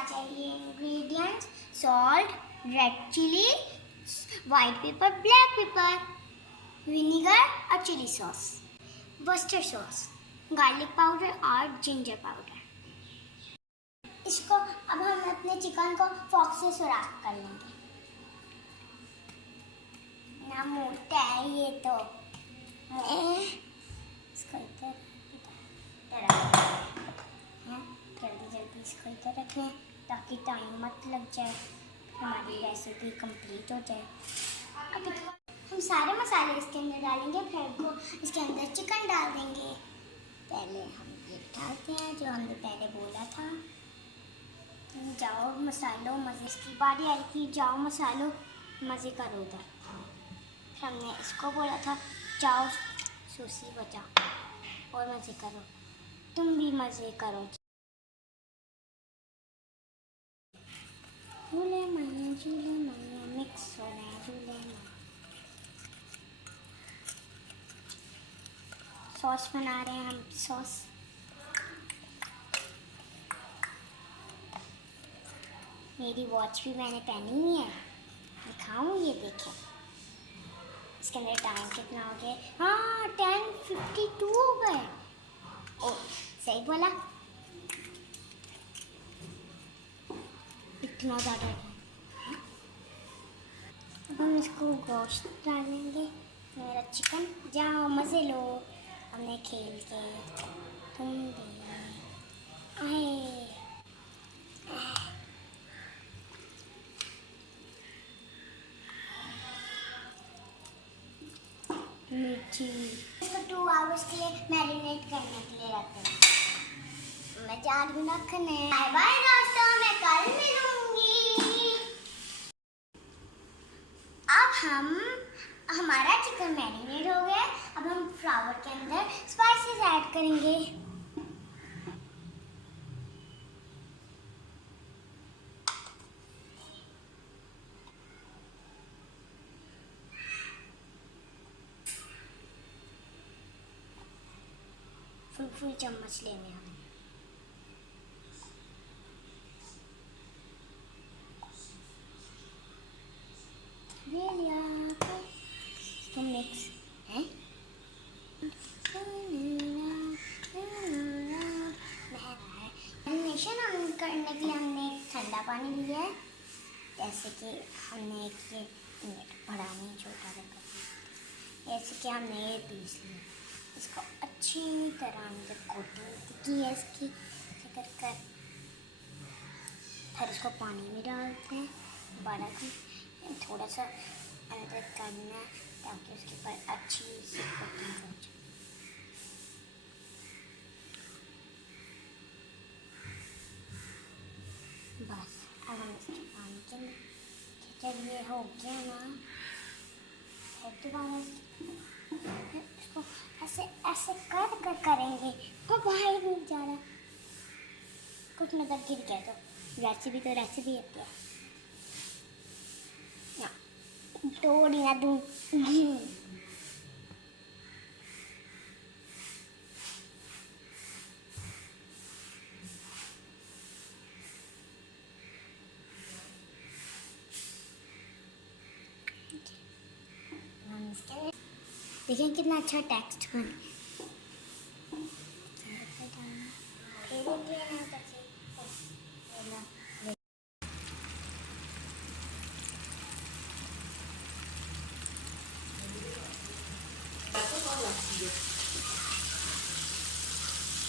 चाहिए ingredients, salt, red chilli, white pepper, black pepper, vinegar और chilli sauce, mustard sauce, garlic powder और ginger powder. इसको अब हम अपने चिकन को फॉक से सुराख कर लेंगे। ना मोटा है ये तो, इसको इधर जल्दी इसको इधर रखें ताकि टाइम मत लग जाए, हमारी रेसिपी कंप्लीट हो जाए। अब हम सारे मसाले इसके अंदर डालेंगे, फिर को इसके अंदर चिकन डाल देंगे। पहले हम ये डालते हैं जो हमने पहले बोला था, जाओ मसालों मज़े, इसकी बारी आई थी जाओ मसालों मज़े करो उधर। हमने इसको बोला था जाओ सूसी बजाओ और मज़े करो, तुम भी मज़े करो। झूले मैया मिक्स हो रहे हैं, झूले मैया। सॉस बना रहे हैं हम, सॉस। मेरी वॉच भी मैंने पहनी हुई है, दिखाऊँ? ये देखें इसके अंदर टाइम कितना हो गया। हाँ 10:52 हो गए। ओ सही बोला, इतना ज़्यादा। अब हम इसको गोश्त डालेंगे। मेरा चिकन, जाओ मज़े लो, हमने खेल के, तुम भी आए। मिर्ची इसको 2 आवर्स के लिए मैरिनेट करने के लिए रखते हैं। मैं जा रही हूँ रखने। बाय बाय दोस्तों, मैं कल मिलूंगी। अब हमारा चिकन मैरिनेट हो गया। अब हम फ्लावर के अंदर स्पाइसेस ऐड करेंगे। फुल चम्मच लेने हैं। ये लिया तो मिक्स है। मैरिनेशन करने के लिए हमने एक ठंडा पानी लिया है, जैसे कि हमने एक ये बड़ा नहीं छोटा रखा, जैसे कि हमने ये पीस लिया। इसको अच्छी तरह अंदर कोटिंग की है इसकी कर फिर इसको पानी में डालते हैं। बड़ा थोड़ा सा अंदर करना ताकि उसके ऊपर अच्छी सी कोटिंग हो जाए। बस अब हम इसके पानी के जब ये हो गया ना, फिर दोबारा इसको ऐसे ऐसे कर करेंगे। वो बाहर नहीं जा रहा, कुछ नजर गिर गया तो रेसिपी होती है ना, तोड़ी ना दूंगी। देखिए कितना अच्छा टेक्स्ट बन गया।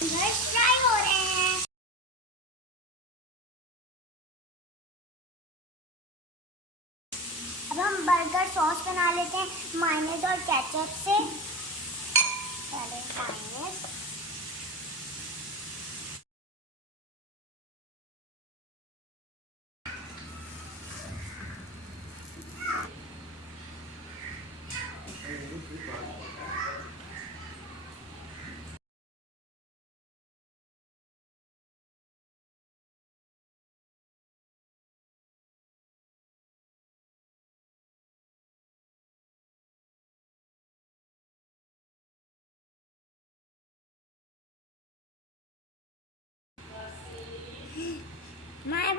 फ्राई हो रहे हैं। अब हम बर्गर सॉस बना लेते हैं मायोनेज़ और केचप से। पहले मायोनेज़,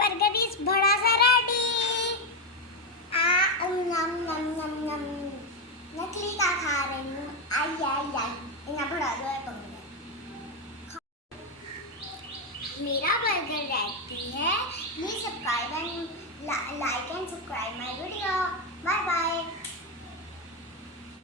बर्गर इज बड़ा सा रेडी। नम नम नम नम नकली का खा रही हूँ। आई आई आई इतना बड़ा जो है पंगे। मेरा बर्गर रेडी है। Please subscribe and like and subscribe my video. Bye bye.